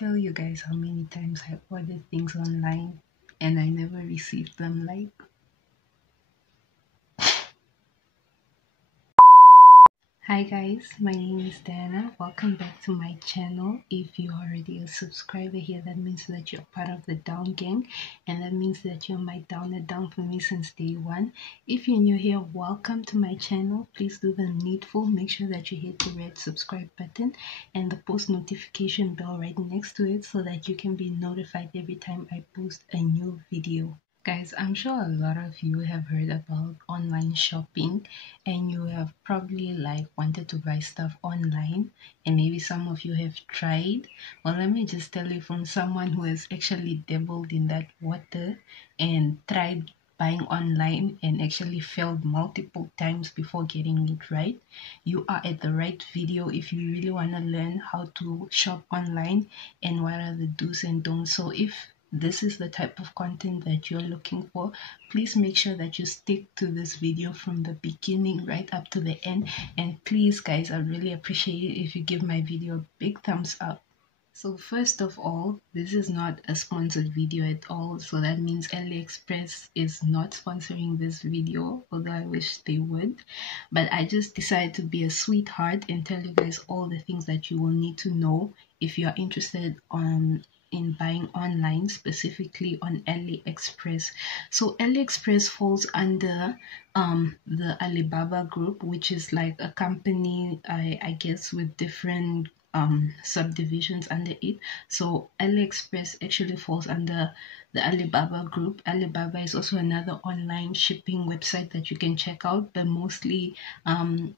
tell you guys how many times I ordered things online and I never received them. Hi guys, my name is Diana. Welcome back to my channel. If you're already a subscriber here, that means that you're part of the Down gang, and that means that you're my downer down for me since day one. If you're new here, welcome to my channel. Please do the needful. Make sure that you hit the red subscribe button and the post notification bell right next to it so that you can be notified every time I post a new video. Guys, I'm sure a lot of you have heard about online shopping and you have probably wanted to buy stuff online, and maybe some of you have tried. Well, let me just tell you from someone who has actually dabbled in that water and tried buying online and actually failed multiple times before getting it right. You are at the right video if you really want to learn how to shop online and what are the do's and don'ts. So if this is the type of content that you're looking for, please make sure that you stick to this video from the beginning right up to the end. And please guys, I really appreciate it if you give my video a big thumbs up. So first of all, this is not a sponsored video at all, so that means Aliexpress is not sponsoring this video, although I wish they would. But I just decided to be a sweetheart and tell you guys all the things that you will need to know if you are interested in buying online, specifically on Aliexpress. So Aliexpress falls under the Alibaba group, which is like a company, I guess, with different subdivisions under it. So Aliexpress actually falls under the Alibaba group. Alibaba is also another online shipping website that you can check out, but mostly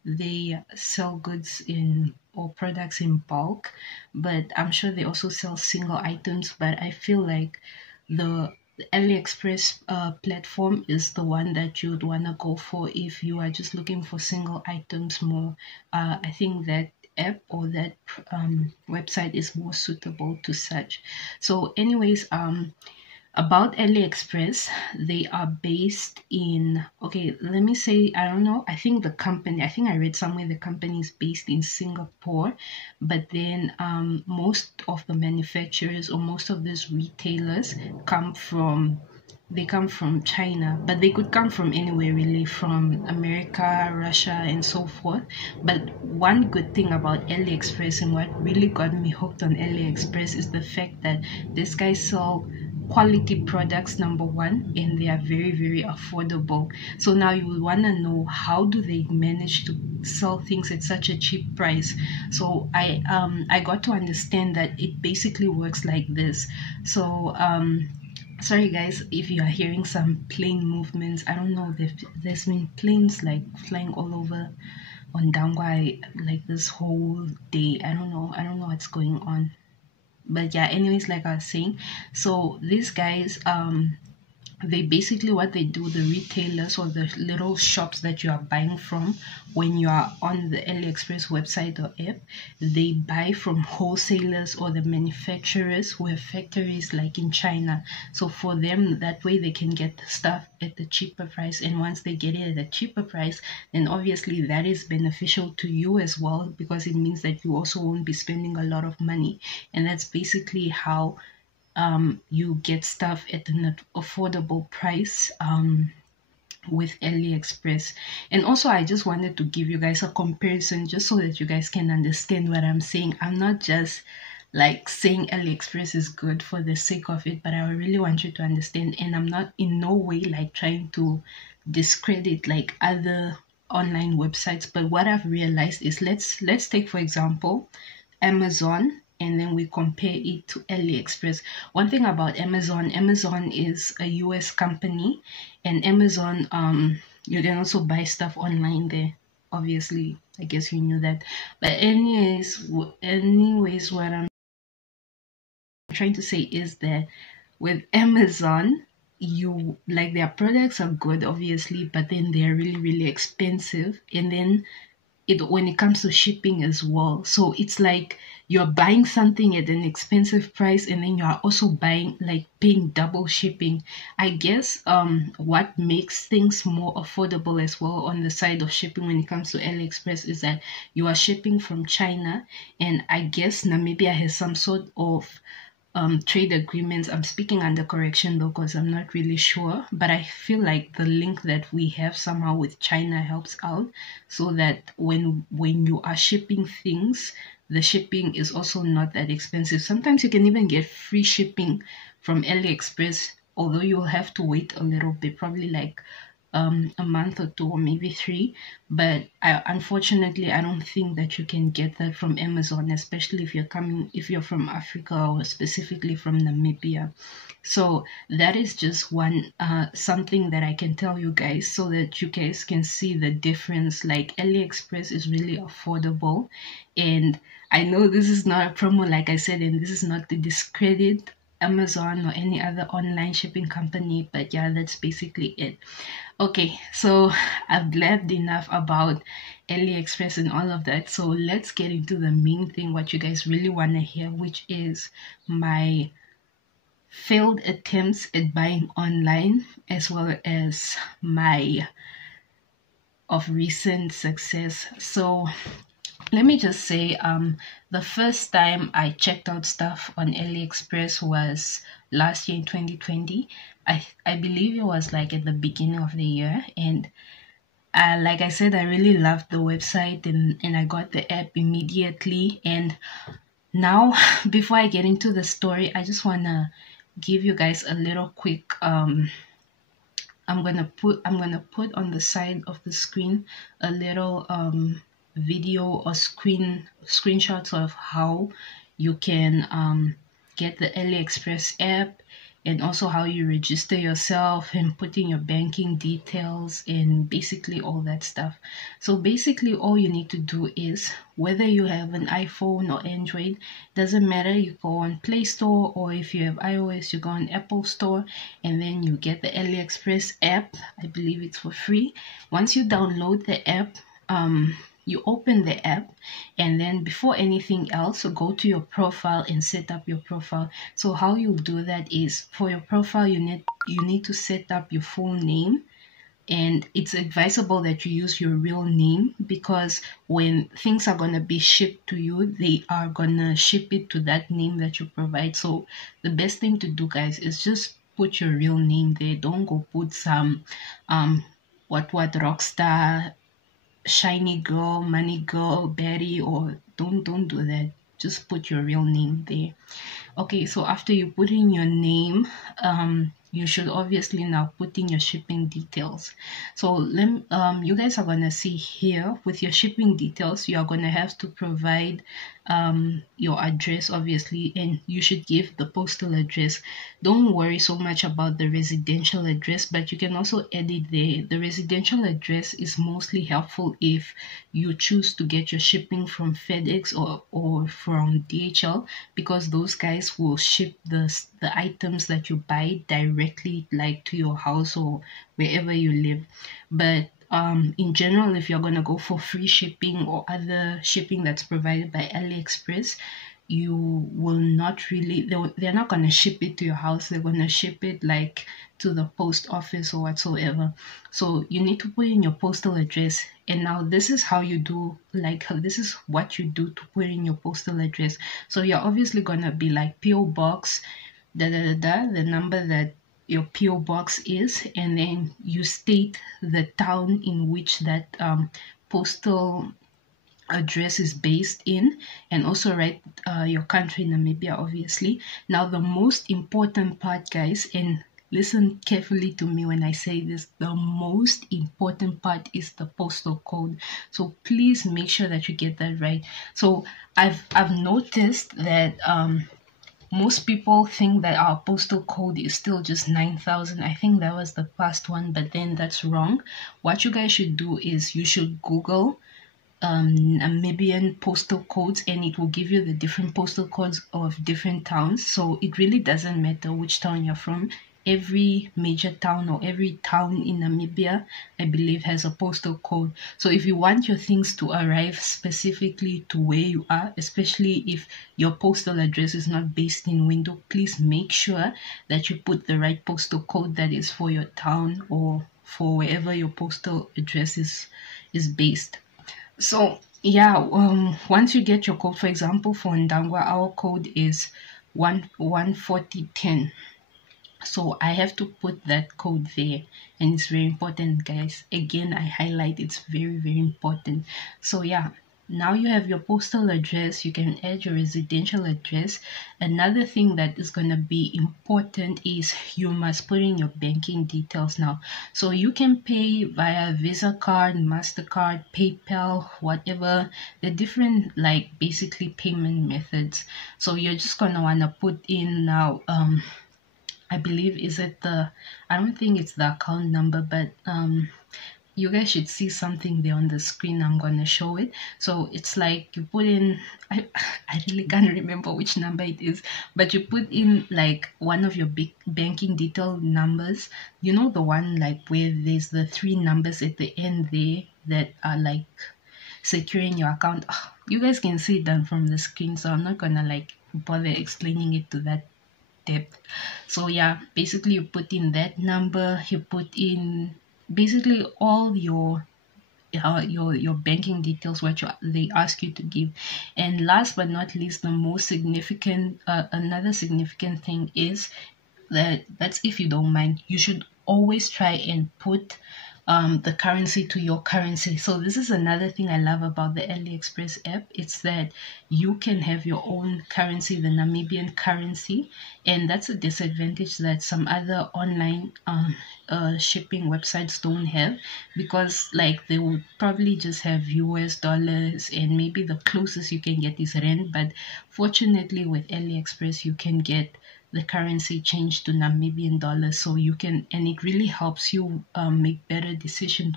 they sell goods in or products in bulk, but I'm sure they also sell single items. But I feel like the Aliexpress platform is the one that you'd want to go for if you are just looking for single items more. I think that app or that website is more suitable to such. So anyways, about Aliexpress, they are based in, okay, let me say, I don't know, I think I read somewhere the company is based in Singapore, but then most of the manufacturers or most of these retailers come from China, but they could come from anywhere really, from America, Russia, and so forth. But one good thing about Aliexpress and what really got me hooked on Aliexpress is the fact that these guys sell quality products, number one, and they are very, very affordable. So now you will want to know, how do they manage to sell things at such a cheap price? So I got to understand that it basically works like this. So sorry guys if you are hearing some plane movements. I don't know, there's been planes like flying all over on Dangwai like this whole day. I don't know what's going on. But yeah, anyways, like I was saying, so these guys, they basically, what they do, the retailers or the little shops that you are buying from when you are on the Aliexpress website or app, they buy from wholesalers or the manufacturers who have factories like in China. So for them, that way they can get the stuff at the cheaper price, and once they get it at a cheaper price, then obviously that is beneficial to you as well, because it means that you also won't be spending a lot of money. And that's basically how you get stuff at an affordable price with Aliexpress. And also, I just wanted to give you guys a comparison just so that you guys can understand what I'm saying. I'm not just like saying Aliexpress is good for the sake of it, but I really want you to understand, and I'm not in no way like trying to discredit like other online websites. But what I've realized is, let's take for example Amazon, and then we compare it to Aliexpress. One thing about Amazon is a US company, and Amazon, you can also buy stuff online there. Obviously, I guess you knew that. But anyways, what I'm trying to say is that with Amazon, you like, their products are good obviously, but then they're really, really expensive. And then when it comes to shipping as well. So it's like you're buying something at an expensive price, and then you're also buying, like, paying double shipping. I guess what makes things more affordable as well on the side of shipping when it comes to AliExpress is that you are shipping from China, and I guess Namibia has some sort of trade agreements. I'm speaking under correction though, because I'm not really sure, but I feel like the link that we have somehow with China helps out, so that when you are shipping things, the shipping is also not that expensive. Sometimes you can even get free shipping from AliExpress, although you'll have to wait a little bit, probably like a month or two or maybe three. But unfortunately, I don't think that you can get that from Amazon, especially if you're from Africa, or specifically from Namibia. So that is just one something that I can tell you guys, so that you guys can see the difference. Like, AliExpress is really affordable, and I know this is not a promo, like I said, and this is not to discredit Amazon or any other online shipping company, but yeah, that's basically it. Okay, so I've blabbed enough about AliExpress and all of that. So let's get into the main thing, what you guys really want to hear, which is my failed attempts at buying online, as well as my of recent success. So let me just say, the first time I checked out stuff on AliExpress was last year in 2020. I believe it was like at the beginning of the year, and like I said, I really loved the website, and I got the app immediately. And now, before I get into the story, I just wanna give you guys a little quick I'm gonna put on the side of the screen a little video or screenshots of how you can get the AliExpress app, and also how you register yourself and put in your banking details and basically all that stuff. So basically all you need to do is, whether you have an iPhone or Android, doesn't matter, you go on Play Store, or if you have iOS, you go on Apple Store, and then you get the AliExpress app. I believe it's for free. Once you download the app, you open the app, and then before anything else, go to your profile and set up your profile. So how you do that is, for your profile, you need to set up your full name, and it's advisable that you use your real name, because when things are going to be shipped to you, they are going to ship it to that name that you provide. So the best thing to do, guys, is just put your real name there. Don't go put some what Rockstar, Shiny Girl, Money Girl, Betty, or don't do that. Just put your real name there. Okay, so after you put in your name, you should obviously now put in your shipping details. So you guys are gonna see here, with your shipping details, you are gonna have to provide your address, obviously, and you should give the postal address. Don't worry so much about the residential address, but you can also edit there. The residential address is mostly helpful if you choose to get your shipping from FedEx or from DHL, because those guys will ship the items that you buy directly, like, to your house or wherever you live. But in general, if you're gonna go for free shipping or other shipping that's provided by AliExpress, you will not really, they're not gonna ship it to your house. They're gonna ship it like to the post office or whatsoever. So you need to put in your postal address. And now this is how you do, like, this is what you do to put in your postal address. So you're obviously gonna be like PO Box the number that your PO box is, and then you state the town in which that postal address is based in, and also write your country, Namibia, obviously. Now the most important part, guys, and listen carefully to me when I say this, the most important part is the postal code. So please make sure that you get that right. So I've noticed that most people think that our postal code is still just 9,000. I think that was the past one, but then that's wrong. What you guys should do is you should Google Namibian postal codes, and it will give you the different postal codes of different towns. So it really doesn't matter which town you're from. every major town or every town in Namibia, I believe, has a postal code. So if you want your things to arrive specifically to where you are, especially if your postal address is not based in Windhoek, please make sure that you put the right postal code that is for your town or for wherever your postal address is based. So yeah, once you get your code, for example, for Ndangwa, our code is 14010. So I have to put that code there, and it's very important, guys. Again, I highlight it's very, very important. So yeah, now you have your postal address. You can add your residential address. Another thing that is going to be important is you must put in your banking details now. So you can pay via Visa card, MasterCard, PayPal, whatever, the different, like, basically payment methods. So you're just going to want to put in now I believe, is it I don't think it's the account number, but you guys should see something there on the screen. I'm going to show it. So it's like you put in, I really can't remember which number it is, but you put in like one of your big banking detail numbers. You know, the one like where there's the 3 numbers at the end there that are like securing your account. You guys can see it done from the screen, so I'm not going to like bother explaining it to that depth. So yeah, basically you put in that number, you put in basically all your banking details, what they ask you to give. And last but not least, the most significant another significant thing is that's if you don't mind, you should always try and put the currency to your currency. So this is another thing I love about the Aliexpress app. It's that you can have your own currency, the Namibian currency, and that's a disadvantage that some other online shipping websites don't have, because like they would probably just have US dollars, and maybe the closest you can get is rand. But fortunately with Aliexpress you can get the currency changed to Namibian dollars, so you can, and it really helps you make better decisions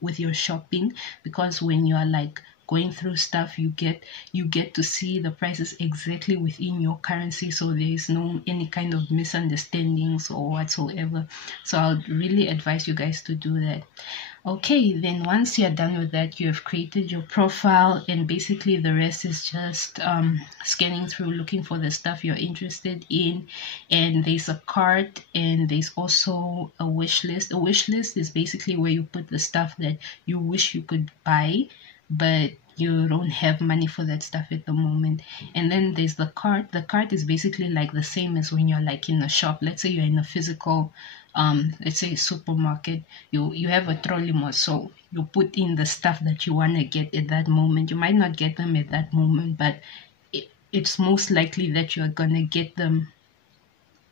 with your shopping, because when you are like going through stuff, you get to see the prices exactly within your currency, so there is no any kind of misunderstandings or whatsoever. So I would really advise you guys to do that. Okay, then once you're done with that, you have created your profile, and basically the rest is just scanning through, looking for the stuff you're interested in. And there's a cart, and there's also a wish list. A wish list is basically where you put the stuff that you wish you could buy, but you don't have money for that stuff at the moment. And then there's the cart. The cart is basically like the same as when you're like in a shop. Let's say you're in a physical let's say supermarket, you have a trolley more, so you put in the stuff that you want to get at that moment. You might not get them at that moment, but it's most likely that you're gonna get them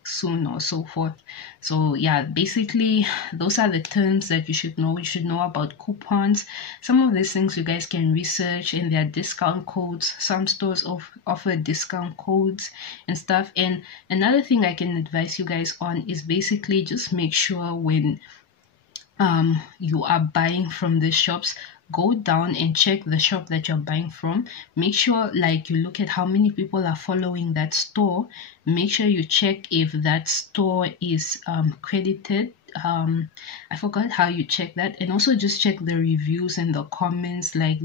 soon or so forth. So yeah, basically those are the terms that you should know. You should know about coupons. Some of these things you guys can research, and there are discount codes. Some stores offer discount codes and stuff. And another thing I can advise you guys on is basically just make sure when you are buying from the shops, go down and check the shop that you're buying from. Make sure like you look at how many people are following that store. Make sure you check if that store is credited. I forgot how you check that. And also just check the reviews and the comments. Like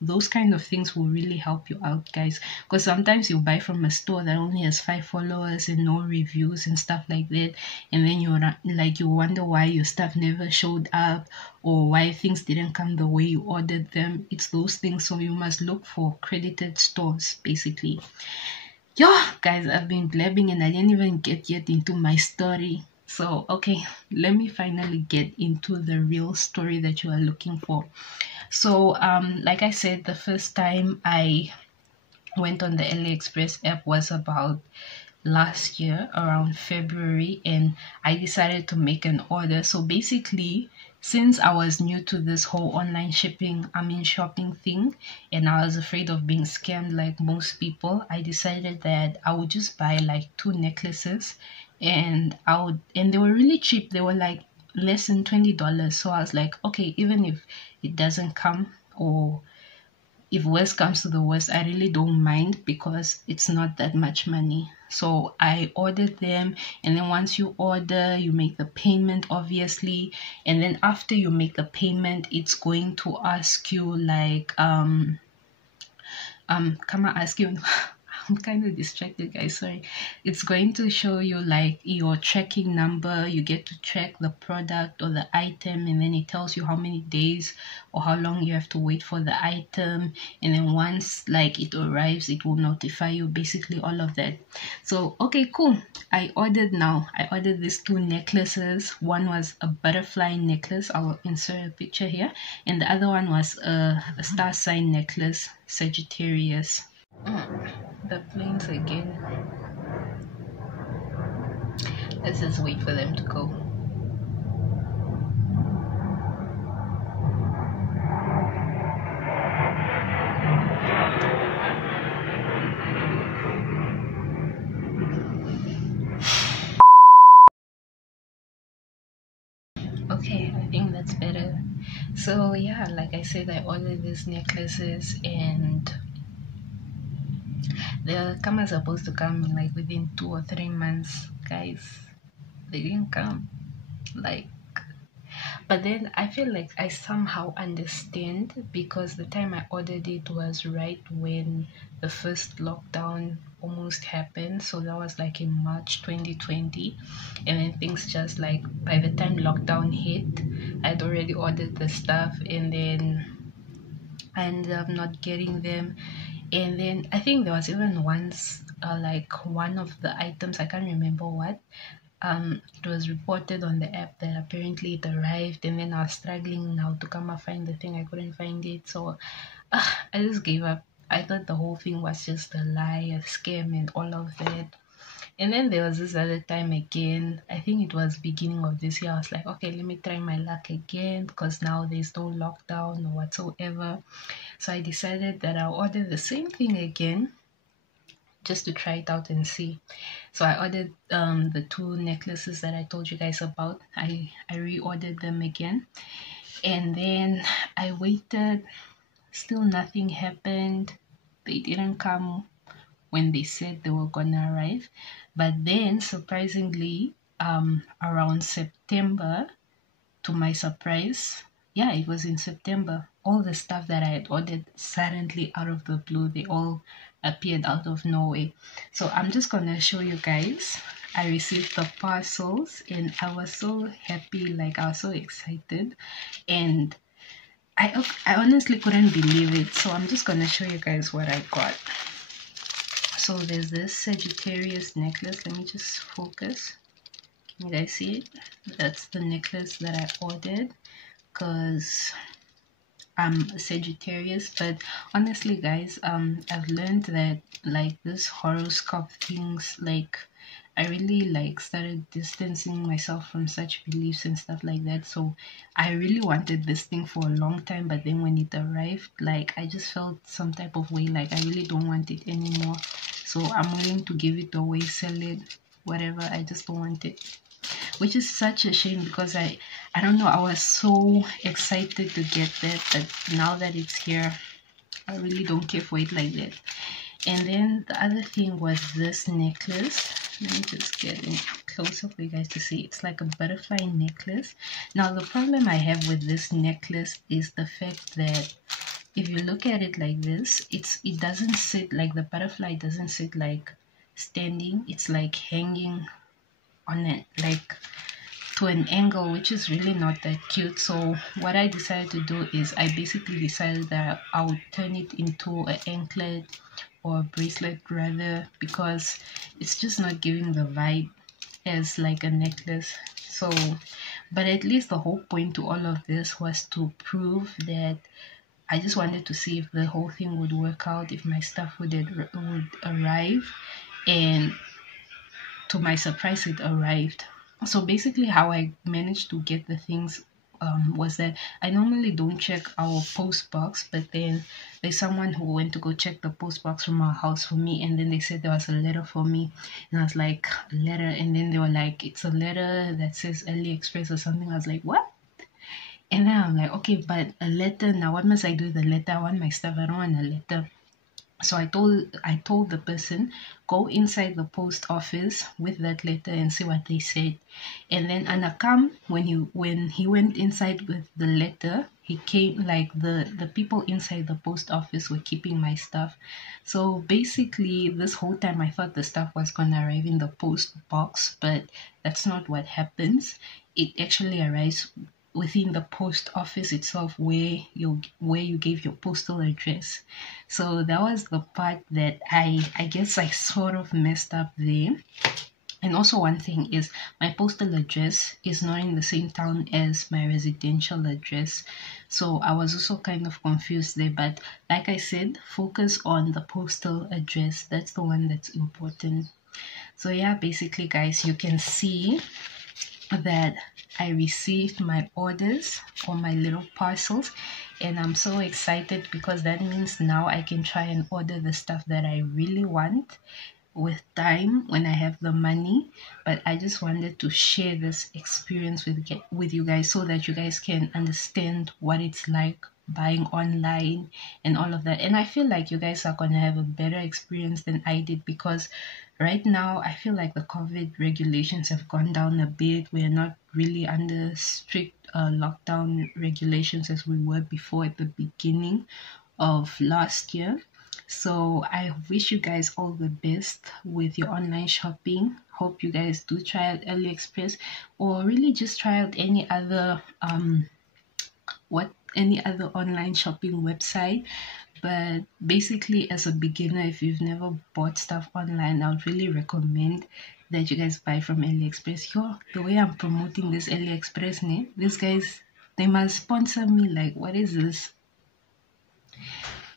those kind of things will really help you out, guys, because sometimes you buy from a store that only has 5 followers and no reviews and stuff like that, and then you wonder why your stuff never showed up or why things didn't come the way you ordered them. It's those things. So you must look for credited stores, basically. Yeah, guys, I've been blabbing and I didn't even get yet into my story. So, okay, let me finally get into the real story that you are looking for. So, like I said, the first time I went on the Aliexpress app was about last year around February, and I decided to make an order. So basically, since I was new to this whole online shopping thing, and I was afraid of being scammed like most people, I decided that I would just buy like 2 necklaces, and they were really cheap. They were like less than $20. So I was like, okay, even if it doesn't come, or if worst comes to the worst, I really don't mind because it's not that much money. So I ordered them, and then once you order, you make the payment, obviously, and then after you make the payment, it's going to ask you like come on, ask you. I'm kind of distracted, guys. Sorry. It's going to show you like your tracking number. You get to track the product or the item, and then it tells you how many days or how long you have to wait for the item. And then once like it arrives, it will notify you, basically all of that. So okay, cool. I ordered these two necklaces. One was a butterfly necklace. I will insert a picture here, and the other one was a star sign necklace, Sagittarius. The planes again. Let's just wait for them to go. Okay, I think that's better. So yeah, like I said, I ordered these necklaces, and the cameras are supposed to come in like within 2 or 3 months, guys. They didn't come. Like, but then I feel like I somehow understand, because the time I ordered it was right when the first lockdown almost happened. So that was like in March 2020, and then things just like, by the time lockdown hit, I'd already ordered the stuff, and then I ended up not getting them. And then I think there was even once like one of the items, I can't remember what, it was reported on the app that apparently it arrived, and then I was struggling now to come and find the thing. I couldn't find it, so I just gave up. I thought the whole thing was just a lie, a scam, and all of that. And then there was this other time again, I think it was beginning of this year. I was like, okay, let me try my luck again, because now there's no lockdown or whatsoever. So I decided that I'll order the same thing again, just to try it out and see. So I ordered the two necklaces that I told you guys about. I reordered them again, and then I waited. Still nothing happened. They didn't come when they said they were gonna arrive. But then surprisingly, around September, to my surprise, yeah, it was in September, all the stuff that I had ordered suddenly out of the blue, they all appeared out of nowhere. So I'm just gonna show you guys. I received the parcels, and I was so happy, like I was so excited, and I honestly couldn't believe it. So I'm just gonna show you guys what I got. So there's this Sagittarius necklace. Let me just focus. Can you guys see it? That's the necklace that I ordered, because I'm a Sagittarius. But honestly, guys, I've learned that like this horoscope things, like I really like started distancing myself from such beliefs and stuff like that. So I really wanted this thing for a long time, but then when it arrived, like I just felt some type of way, like I really don't want it anymore. So I'm willing to give it away, sell it, whatever. I just don't want it, which is such a shame, because I don't know, I was so excited to get that, but now that it's here, I really don't care for it like that. And then the other thing was this necklace. Let me just get in closer for you guys to see. It's like a butterfly necklace. Now the problem I have with this necklace is the fact that if you look at it like this, it doesn't sit like the butterfly, doesn't sit like standing. It's like hanging on it, like to an angle, which is really not that cute. So what I decided to do is I basically decided that I would turn it into an anklet or a bracelet rather, because it's just not giving the vibe as like a necklace. So, but at least the whole point to all of this was to prove that I just wanted to see if the whole thing would work out, if my stuff would arrive, and to my surprise it arrived. So basically how I managed to get the things was that I normally don't check our post box, but then there's someone who went to go check the post box from our house for me, and then they said there was a letter for me, and I was like, a letter? And then they were like, it's a letter that says Aliexpress or something. I was like, what? And then I'm like, okay, but a letter now, what must I do with the letter? I want my stuff, I don't want a letter. So I told the person, go inside the post office with that letter and see what they said. And then Anakam, when he went inside with the letter, he came like the people inside the post office were keeping my stuff. So basically this whole time I thought the stuff was gonna arrive in the post box, but that's not what happens. It actually arrives within the post office itself where you gave your postal address. So that was the part that I guess I sort of messed up there. And also one thing is my postal address is not in the same town as my residential address. So I was also kind of confused there. But like I said, focus on the postal address. That's the one that's important. So yeah, basically guys, you can see that I received my orders or my little parcels, and I'm so excited because that means now I can try and order the stuff that I really want with time when I have the money. But I just wanted to share this experience with you guys so that you guys can understand what it's like buying online and all of that. And I feel like you guys are going to have a better experience than I did, because right now I feel like the COVID regulations have gone down a bit. We're not really under strict lockdown regulations as we were before at the beginning of last year. So I wish you guys all the best with your online shopping. Hope you guys do try out AliExpress, or really just try out any other online shopping website. But basically, as a beginner, if you've never bought stuff online, I would really recommend that you guys buy from AliExpress. The way I'm promoting this AliExpress name, these guys, they must sponsor me. Like, what is this?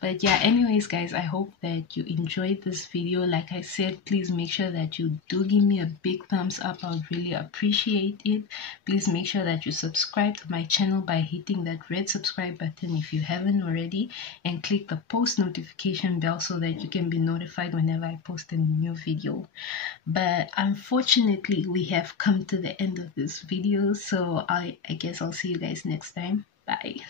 But yeah, anyways guys, I hope that you enjoyed this video. Like I said, please make sure that you do give me a big thumbs up. I would really appreciate it. Please make sure that you subscribe to my channel by hitting that red subscribe button if you haven't already, and click the post notification bell so that you can be notified whenever I post a new video. But unfortunately, we have come to the end of this video, so I guess I'll see you guys next time. Bye.